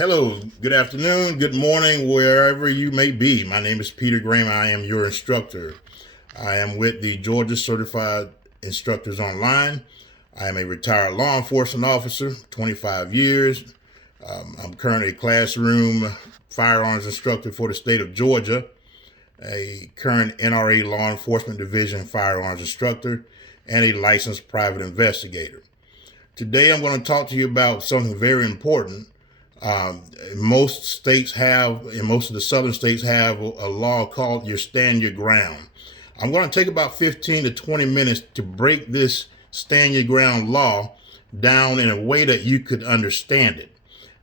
Hello, good afternoon, good morning, wherever you may be. My name is Peter Graham. I am your instructor. I am with the Georgia Certified Instructors Online. I am a retired law enforcement officer, 25 years. I'm currently a classroom firearms instructor for the state of Georgia, a current NRA Law Enforcement Division firearms instructor, and a licensed private investigator. Today I'm going to talk to you about something very important. Most states have, and most of the southern states have a law called your stand your ground. I'm going to take about 15 to 20 minutes to break this stand your ground law down in a way that you could understand it.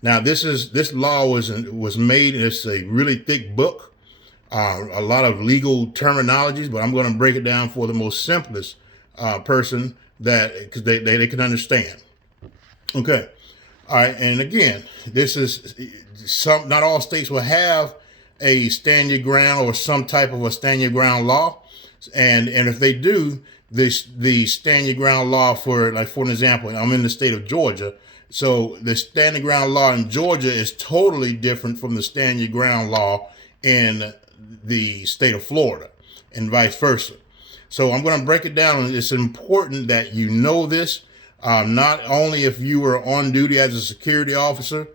Now, this law was made, and it's a really thick book, a lot of legal terminologies, but I'm going to break it down for the most simplest person because they can understand. Okay. All right, and again, not all states will have a stand your ground or some type of a stand your ground law, and if they do, the stand your ground law for an example, I'm in the state of Georgia, so the stand your ground law in Georgia is totally different from the stand your ground law in the state of Florida, and vice versa. So I'm going to break it down, and it's important that you know this. Not only if you were on duty as a security officer,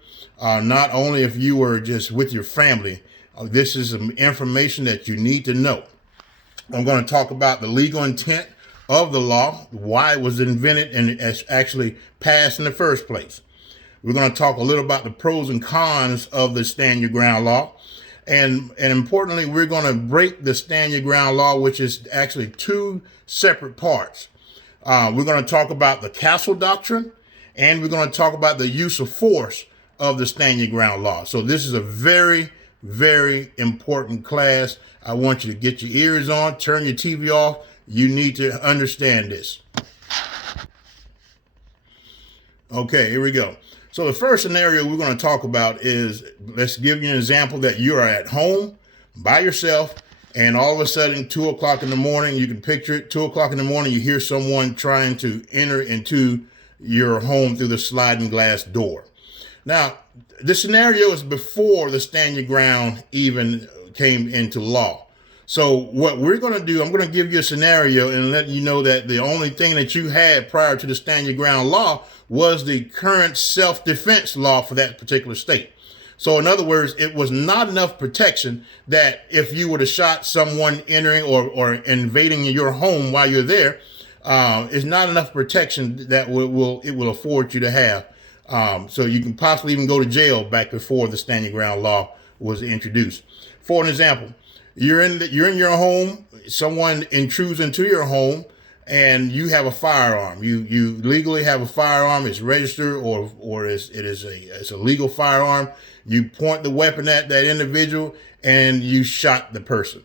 not only if you were just with your family, this is some information that you need to know. I'm going to talk about the legal intent of the law, why it was invented and it's actually passed in the first place. We're going to talk a little about the pros and cons of the stand your ground law. And importantly, we're going to break the stand your ground law, which is actually two separate parts. We're going to talk about the castle doctrine, and we're going to talk about the use of force of the stand your ground law. So this is a very, very important class. I want you to get your ears on, turn your TV off. You need to understand this. Okay, here we go. So the first scenario we're going to talk about is, let's give you an example that you are at home by yourself, and all of a sudden, 2 o'clock in the morning, you can picture it, 2 o'clock in the morning, you hear someone trying to enter into your home through the sliding glass door. Now, the scenario is before the stand your ground even came into law. So what we're going to do, I'm going to give you a scenario and let you know that the only thing that you had prior to the stand your ground law was the current self-defense law for that particular state. So in other words, it was not enough protection that if you were to shot someone entering or invading your home while you're there, it's not enough protection that it will afford you to have. So you can possibly even go to jail back before the stand your ground law was introduced. For an example, you're in your home, someone intrudes into your home, and you have a firearm. You legally have a firearm. It's registered or it's a legal firearm. You point the weapon at that individual and you shot the person.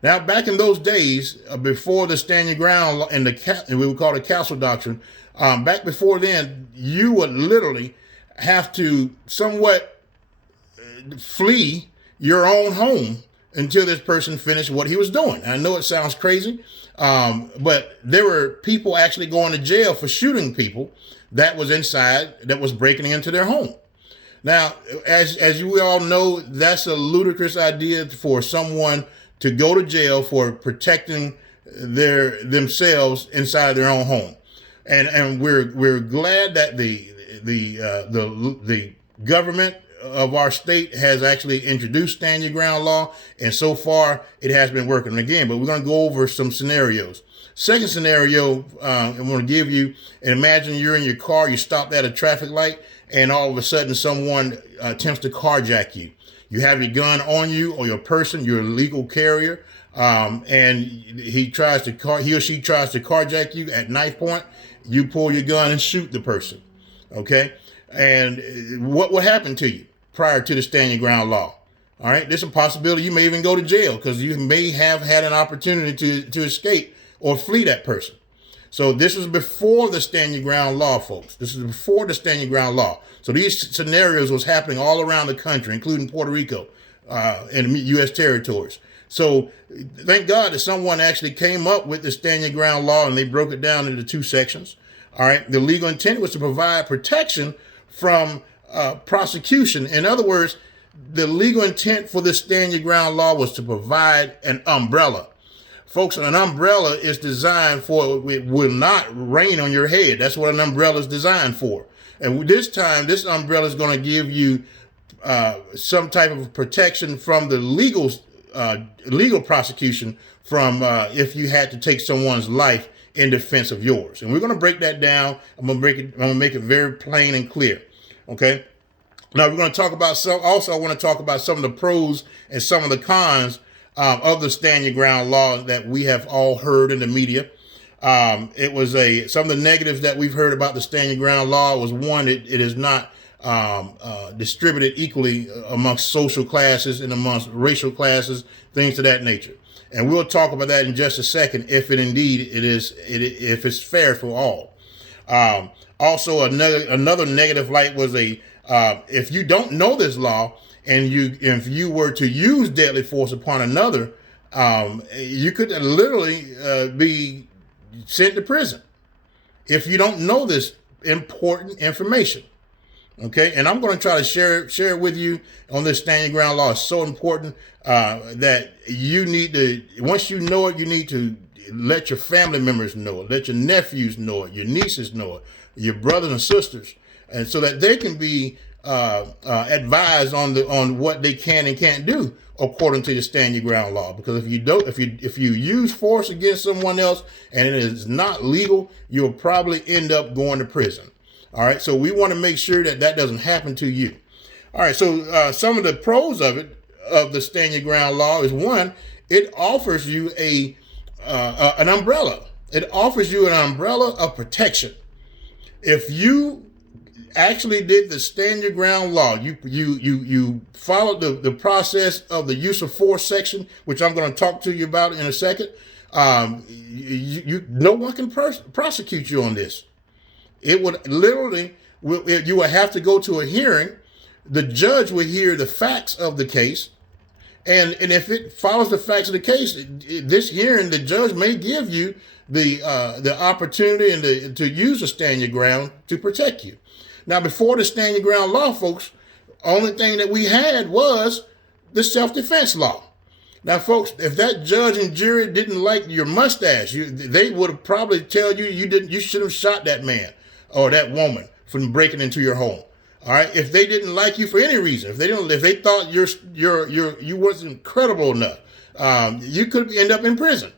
Now, back in those days, before the stand your ground and we would call it castle doctrine, back before then, you would literally have to somewhat flee your own home until this person finished what he was doing. I know it sounds crazy, but there were people actually going to jail for shooting people that was inside, that was breaking into their home. Now, as you all know, that's a ludicrous idea for someone to go to jail for protecting themselves inside their own home. And we're glad that the government of our state has actually introduced stand your ground law, and so far it has been working. Again, but we're going to go over some scenarios. Second scenario, I'm going to give you, and imagine you're in your car, you stopped at a traffic light, and all of a sudden someone attempts to carjack you. You have your gun on you or your person, you're a legal carrier, and he or she tries to carjack you at knife point. You pull your gun and shoot the person. Okay, and what will happen to you prior to the stand your ground law? All right, there's a possibility you may even go to jail because you may have had an opportunity to escape or flee that person. So this was before the stand your ground law, folks. This is before the stand your ground law. So these scenarios was happening all around the country, including Puerto Rico and U.S. territories. So thank God that someone actually came up with the stand your ground law, and they broke it down into two sections. All right. The legal intent was to provide protection from prosecution. In other words, the legal intent for this stand your ground law was to provide an umbrella. Folks, an umbrella is designed for, it will not rain on your head. That's what an umbrella is designed for. And this time, this umbrella is going to give you some type of protection from the legal prosecution from if you had to take someone's life in defense of yours. And we're going to break that down. I'm going to make it very plain and clear. Okay. Now we're going to talk about I want to talk about some of the pros and some of the cons of the stand your ground law that we have all heard in the media. It was some of the negatives that we've heard about the stand your ground law was, one, it is not distributed equally amongst social classes and amongst racial classes, things of that nature. And we'll talk about that in just a second, if if it's fair for all. Also, another negative light was if you don't know this law and if you were to use deadly force upon another, you could literally be sent to prison if you don't know this important information. Okay, and I'm going to try to share it with you on this stand your ground law. It's so important that you need to, once you know it, you need to let your family members know it, let your nephews know it, your nieces know it, your brothers and sisters, and so that they can be advised on what they can and can't do according to the stand your ground law. Because if you use force against someone else and it is not legal, you'll probably end up going to prison. All right, so we want to make sure that doesn't happen to you. All right, so some of the pros of the stand your ground law is, one, it offers you an umbrella. It offers you an umbrella of protection. If you actually did the stand your ground law, you followed the process of the use of force section, which I'm going to talk to you about in a second. No one can prosecute you on this. It would literally, you would have to go to a hearing. The judge would hear the facts of the case. And if it follows the facts of the case, this hearing, the judge may give you the opportunity and to use a stand your ground to protect you. Now, before the stand your ground law, folks, only thing that we had was the self-defense law. Now, folks, if that judge and jury didn't like your mustache, they would have probably tell you you should have shot that man or that woman from breaking into your home. All right. If they didn't like you for any reason, if they thought you wasn't credible enough, you could end up in prison.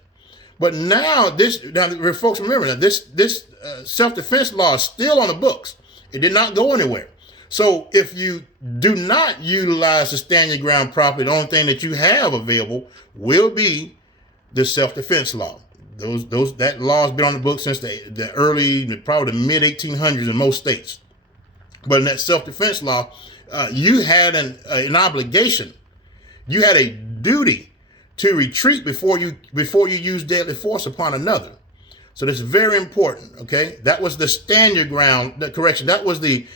But now folks, remember that this self-defense law is still on the books. It did not go anywhere. So if you do not utilize the stand your ground properly, the only thing that you have available will be the self-defense law. That law has been on the books since the early, probably the mid 1800s in most states. But in that self-defense law, you had an obligation, you had a duty to retreat before you use deadly force upon another. So that's very important. Okay, that was the stand your ground. That was the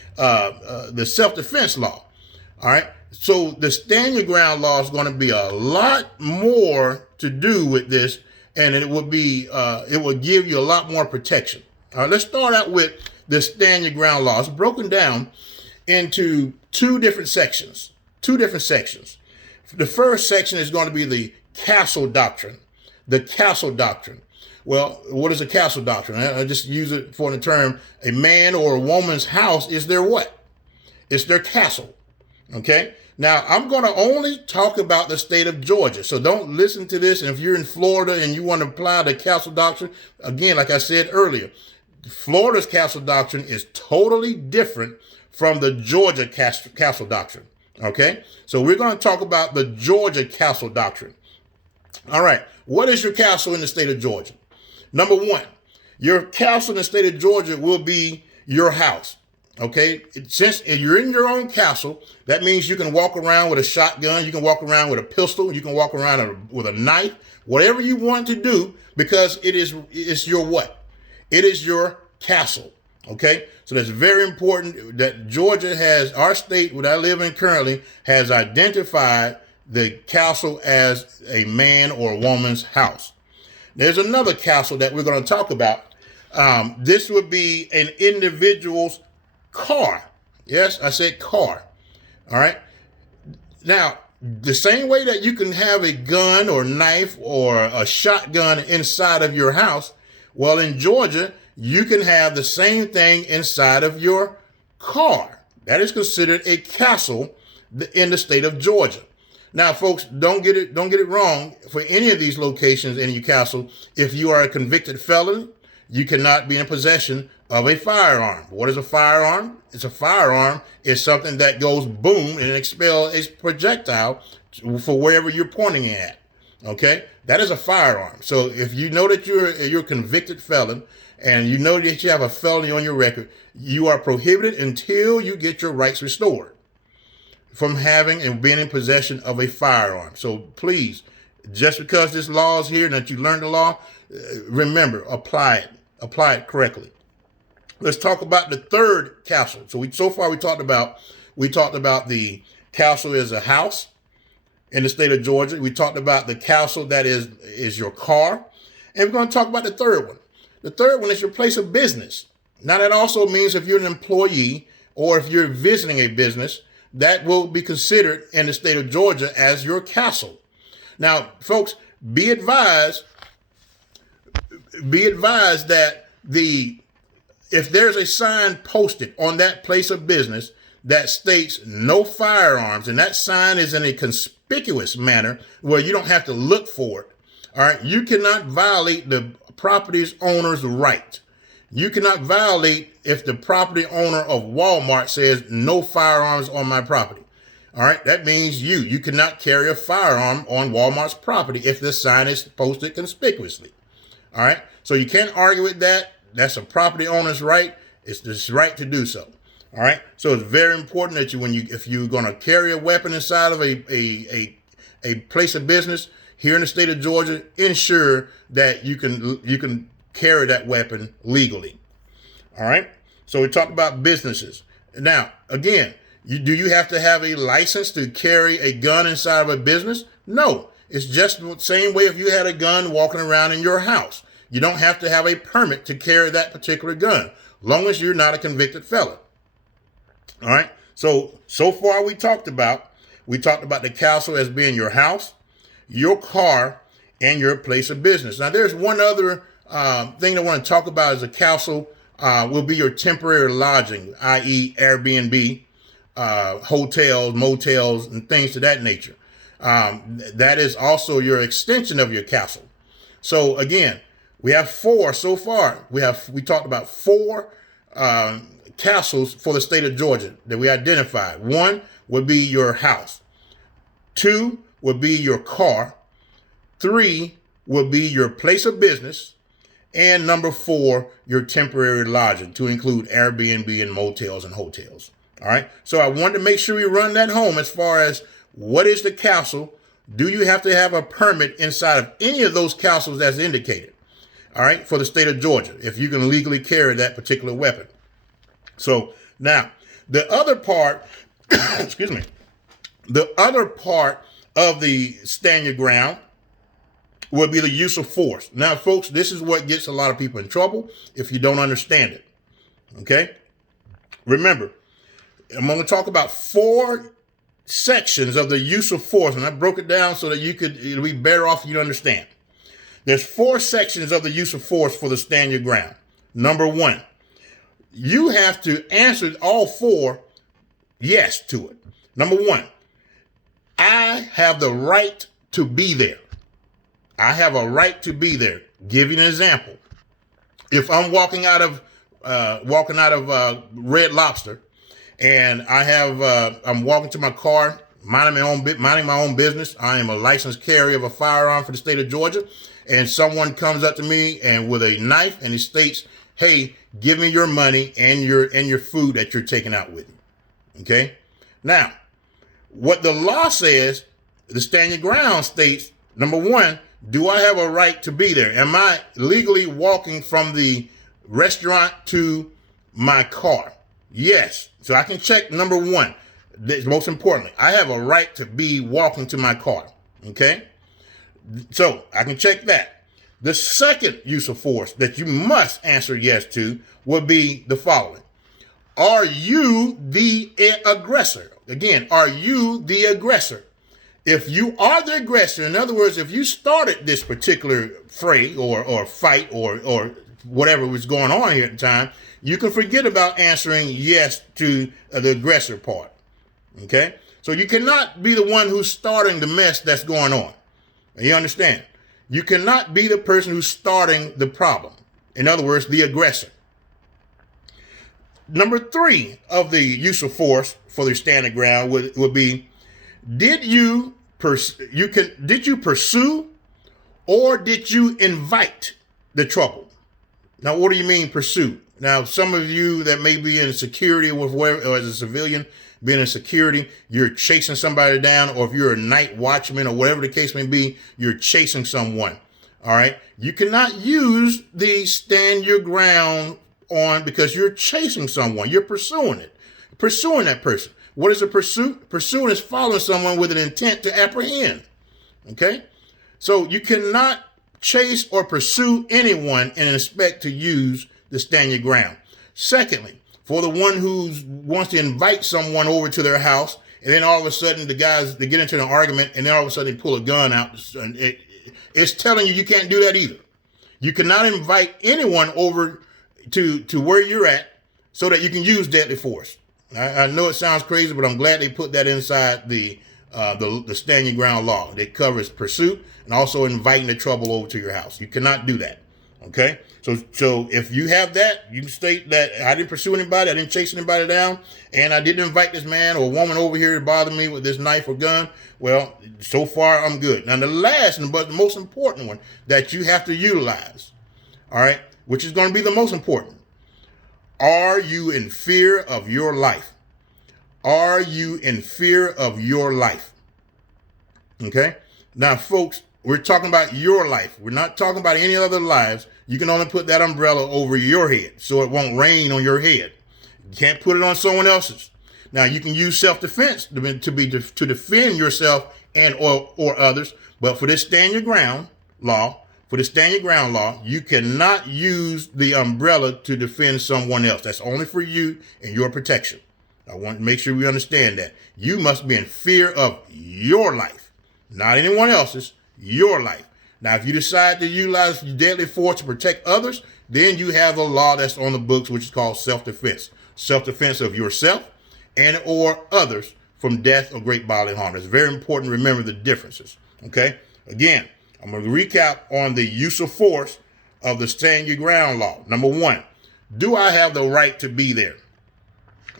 self-defense law. All right. So the stand your ground law is going to be a lot more to do with this, and it will give you a lot more protection. All right. Let's start out with the stand your ground law. It's broken down into two different sections. The first section is going to be the castle doctrine. The castle doctrine. Well, what is a castle doctrine? I just use it for the term. A man or a woman's house is their what? It's their castle. Okay. Now, I'm going to only talk about the state of Georgia. So don't listen to this. And if you're in Florida and you want to apply the castle doctrine, again, like I said earlier, Florida's castle doctrine is totally different from the Georgia castle doctrine. Okay. So we're going to talk about the Georgia castle doctrine. All right. What is your castle in the state of Georgia? Number one, your castle in the state of Georgia will be your house. Okay. Since you're in your own castle, that means you can walk around with a shotgun. You can walk around with a pistol. You can walk around with a knife, whatever you want to do, because it's your what? It is your castle. Okay. So that's very important that Georgia our state, what I live in currently, has identified the castle as a man or woman's house. There's another castle that we're going to talk about. This would be an individual's car. Yes, I said car. All right. Now, the same way that you can have a gun or knife or a shotgun inside of your house, well, in Georgia, you can have the same thing inside of your car. That is considered a castle in the state of Georgia. Now, folks, don't get it wrong. For any of these locations in your castle, if you are a convicted felon, you cannot be in possession of a firearm. What is a firearm? It's a firearm is something that goes boom and expels a projectile for wherever you're pointing it at. Okay, that is a firearm. So if you know that you're a convicted felon and you know that you have a felony on your record, you are prohibited until you get your rights restored from having and being in possession of a firearm. So please, just because this law is here and that you learned the law, remember, apply it correctly. Let's talk about the third castle. So far we talked about the castle is a house in the state of Georgia. We talked about the castle that is your car, and we're going to talk about the third one. The third one is your place of business. Now that also means if you're an employee or if you're visiting a business, that will be considered in the state of Georgia as your castle. Now, folks, be advised that if there's a sign posted on that place of business that states no firearms, and that sign is in a conspicuous manner where you don't have to look for it, all right, you cannot violate the property's owner's right. You cannot violate if the property owner of Walmart says no firearms on my property. All right, that means you cannot carry a firearm on Walmart's property if the sign is posted conspicuously. All right, so you can't argue with that. That's a property owner's right. It's his right to do so. All right, so it's very important that if you're going to carry a weapon inside of a place of business here in the state of Georgia, ensure that you can carry that weapon legally. All right. So we talked about businesses. Now, again, do you have to have a license to carry a gun inside of a business? No. It's just the same way if you had a gun walking around in your house. You don't have to have a permit to carry that particular gun, long as you're not a convicted felon. All right. So far we talked about the castle as being your house, your car, and your place of business. Now, there's one other thing I want to talk about is a castle will be your temporary lodging, i.e. Airbnb, hotels, motels, and things to that nature. That is also your extension of your castle. So again, we have four so far. We talked about four castles for the state of Georgia that we identified. One would be your house. Two would be your car. Three would be your place of business. And number four, your temporary lodging, to include Airbnb and motels and hotels. All right. So I wanted to make sure we run that home as far as what is the castle? Do you have to have a permit inside of any of those castles that's indicated? All right. For the state of Georgia, if you can legally carry that particular weapon. So now the other part, excuse me, the other part of the stand your ground would be the use of force. Now, folks, this is what gets a lot of people in trouble if you don't understand it. Okay? Remember, I'm going to talk about four sections of the use of force, and I broke it down so that it'll be better off for you to understand. There's four sections of the use of force for the stand your ground. Number one, you have to answer all four yes to it. Number one, I have the right to be there. I have a right to be there. Give you an example. If I'm walking out of Red Lobster, and I'm walking to my car, minding my own business. I am a licensed carrier of a firearm for the state of Georgia, and someone comes up to me and with a knife, and he states, "Hey, give me your money and your food that you're taking out with you." Okay. Now, what the law says, the stand your ground states, number one, do I have a right to be there? Am I legally walking from the restaurant to my car? Yes. So I can check number one. Most importantly, I have a right to be walking to my car. Okay. So I can check that. The second use of force that you must answer yes to would be the following. Are you the aggressor? Again, are you the aggressor? If you are the aggressor, in other words, if you started this particular fray or fight or whatever was going on here at the time, you can forget about answering yes to the aggressor part. Okay? So you cannot be the one who's starting the mess that's going on. You understand? You cannot be the person who's starting the problem. In other words, the aggressor. Number 3 of the use of force for the standing ground would be, did you pursue or did you invite the trouble? Now, what do you mean pursue? Now, some of you that may be in security or as a civilian, being in security, you're chasing somebody down, or if you're a night watchman or whatever the case may be, you're chasing someone. All right. You cannot use the stand your ground on because you're chasing someone. You're pursuing that person. What is a pursuit? Pursuing is following someone with an intent to apprehend. Okay. So you cannot chase or pursue anyone and expect to use the stand your ground. Secondly, for the one who wants to invite someone over to their house, and then all of a sudden they get into an argument, and then all of a sudden they pull a gun out. It's telling you can't do that either. You cannot invite anyone over to where you're at so that you can use deadly force. I know it sounds crazy, but I'm glad they put that inside the stand your ground law. It covers pursuit and also inviting the trouble over to your house. You cannot do that. Okay. So if you have that, you can state that I didn't pursue anybody, I didn't chase anybody down, and I didn't invite this man or woman over here to bother me with this knife or gun. Well, so far I'm good. Now the last but the most important one that you have to utilize, all right, which is going to be the most important. Are you in fear of your life? Are you in fear of your life? Okay. Now, folks, we're talking about your life. We're not talking about any other lives. You can only put that umbrella over your head so it won't rain on your head. You can't put it on someone else's. Now, you can use self-defense to defend yourself and or others. But for this stand your ground law, you cannot use the umbrella to defend someone else. That's only for you and your protection. I want to make sure we understand that. You must be in fear of your life, not anyone else's, your life. Now, if you decide to utilize deadly force to protect others, then you have a law that's on the books, which is called self-defense. Self-defense of yourself and or others from death or great bodily harm. It's very important to remember the differences. Okay? Again, I'm going to recap on the use of force of the stand your ground law. Number 1, do I have the right to be there?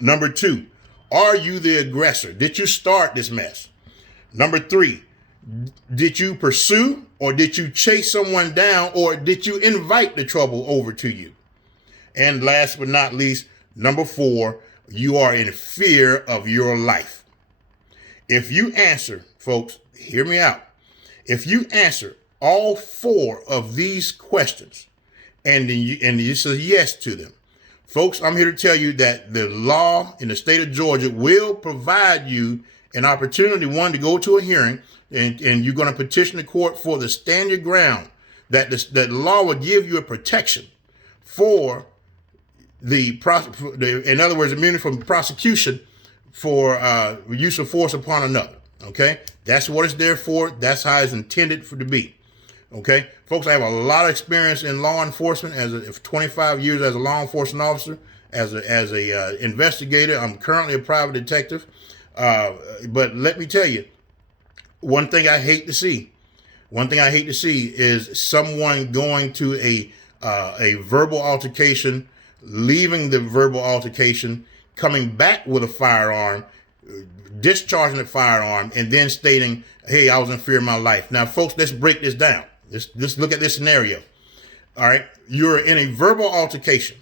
Number 2, are you the aggressor? Did you start this mess? Number 3, did you pursue or did you chase someone down or did you invite the trouble over to you? And last but not least, number 4, you are in fear of your life. If you answer, folks, hear me out. If you answer all 4 of these questions and you say yes to them, folks, I'm here to tell you that the law in the state of Georgia will provide you an opportunity, one, to go to a hearing, and you're going to petition the court for the stand your ground, that the law will give you a protection for in other words, immunity from prosecution for use of force upon another. Okay, that's what it's there for. That's how it's intended to be. Okay, folks, I have a lot of experience in law enforcement as 25 years as a law enforcement officer, as a investigator. I'm currently a private detective. But let me tell you, one thing I hate to see is someone going to a verbal altercation, leaving the verbal altercation, coming back with a firearm, discharging the firearm, and then stating, hey, I was in fear of my life. Now, folks, let's break this down. Let's look at this scenario. All right. You're in a verbal altercation.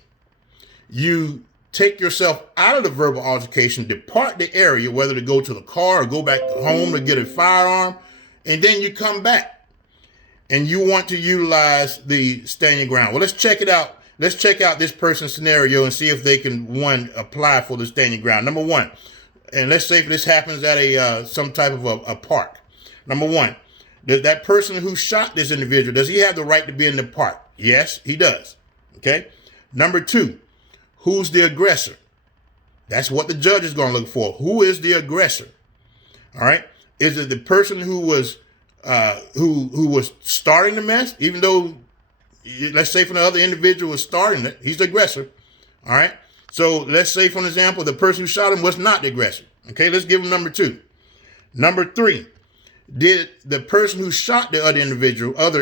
You take yourself out of the verbal altercation, depart the area, whether to go to the car or go back home to get a firearm, and then you come back and you want to utilize the stand your ground. Well, let's check it out. Let's check out this person's scenario and see if they can, one, apply for the stand your ground. Number 1, and let's say if this happens at some type of a park. Number 1, that person who shot this individual, does he have the right to be in the park? Yes, he does. Okay. Number 2, who's the aggressor? That's what the judge is going to look for. Who is the aggressor? All right. Is it the person who was starting the mess, even though, let's say, for the other individual was starting it, he's the aggressor. All right. So let's say, for example, the person who shot him was not the aggressor. Okay, let's give him number 2. Number 3, did the person who shot the other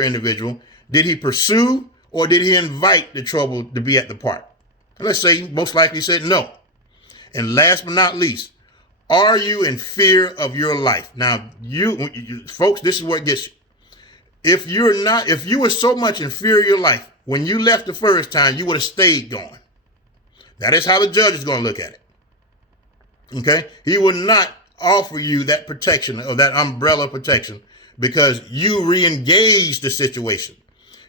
individual, did he pursue or did he invite the trouble to be at the park? Let's say he most likely said no. And last but not least, are you in fear of your life? Now, you folks, this is what gets you. If you were so much in fear of your life, when you left the first time, you would have stayed going. That is how the judge is going to look at it. Okay? He would not offer you that protection or that umbrella protection because you re-engaged the situation.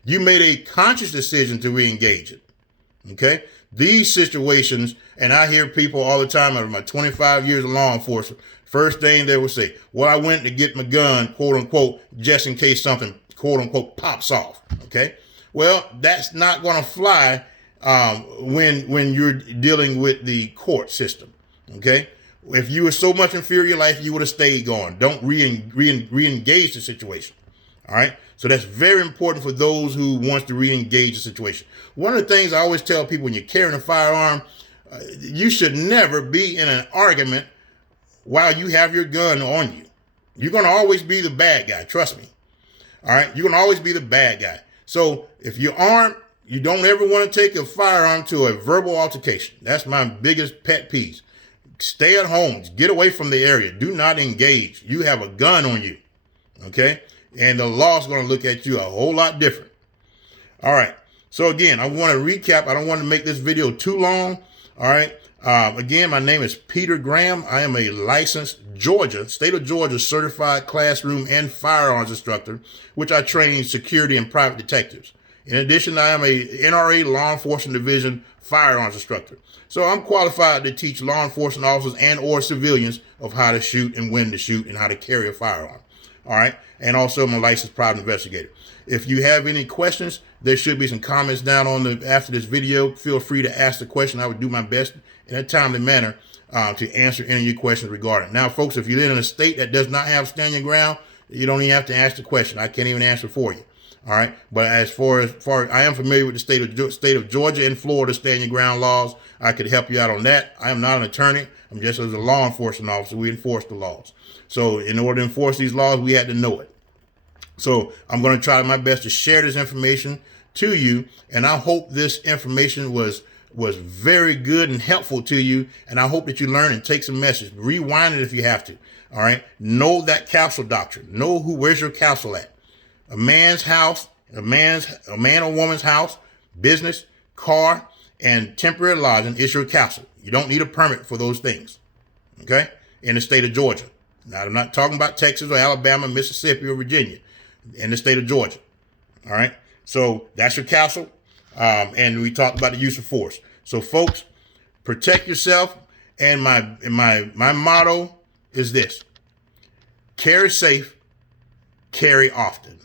You made a conscious decision to re-engage it. Okay? These situations, and I hear people all the time over my 25 years of law enforcement, first thing they will say, well, I went to get my gun, quote unquote, just in case something, quote unquote, pops off. Okay? Well, that's not going to fly when you're dealing with the court system. Okay? If you were so much in fear of your life, you would have stayed going. Don't re-engage the situation. All right. So that's very important for those who want to re-engage the situation. One of the things I always tell people when you're carrying a firearm, you should never be in an argument while you have your gun on you. You're going to always be the bad guy. Trust me. All right. You're going to always be the bad guy. So if you're armed, you don't ever want to take a firearm to a verbal altercation. That's my biggest pet peeve. Stay at home. Get away from the area. Do not engage. You have a gun on you. Okay? And the law is going to look at you a whole lot different. All right. So again, I want to recap. I don't want to make this video too long. All right. Again, my name is Peter Graham. I am a licensed state of Georgia certified classroom and firearms instructor, which I train security and private detectives. In addition, I am a NRA Law Enforcement Division firearms instructor. So I'm qualified to teach law enforcement officers and or civilians of how to shoot and when to shoot and how to carry a firearm. All right. And also I'm a licensed private investigator. If you have any questions, there should be some comments down on after this video. Feel free to ask the question. I would do my best in a timely manner to answer any of your questions regarding. Now, folks, if you live in a state that does not have stand your ground, you don't even have to ask the question. I can't even answer for you. All right. But as far as I am familiar with the state of Georgia and Florida stand your ground laws, I could help you out on that. I am not an attorney. I'm just as a law enforcement officer. We enforce the laws. So in order to enforce these laws, we had to know it. So I'm going to try my best to share this information to you. And I hope this information was very good and helpful to you. And I hope that you learn and take some message. Rewind it if you have to. All right. Know that capsule doctrine. Know where's your capsule at. A man's house, a man or woman's house, business, car, and temporary lodging is your capsule. You don't need a permit for those things. Okay. In the state of Georgia. Now, I'm not talking about Texas or Alabama, Mississippi, or Virginia. In the state of Georgia. All right. So that's your castle. And we talked about the use of force. So folks, protect yourself. And my motto is this: carry safe, carry often.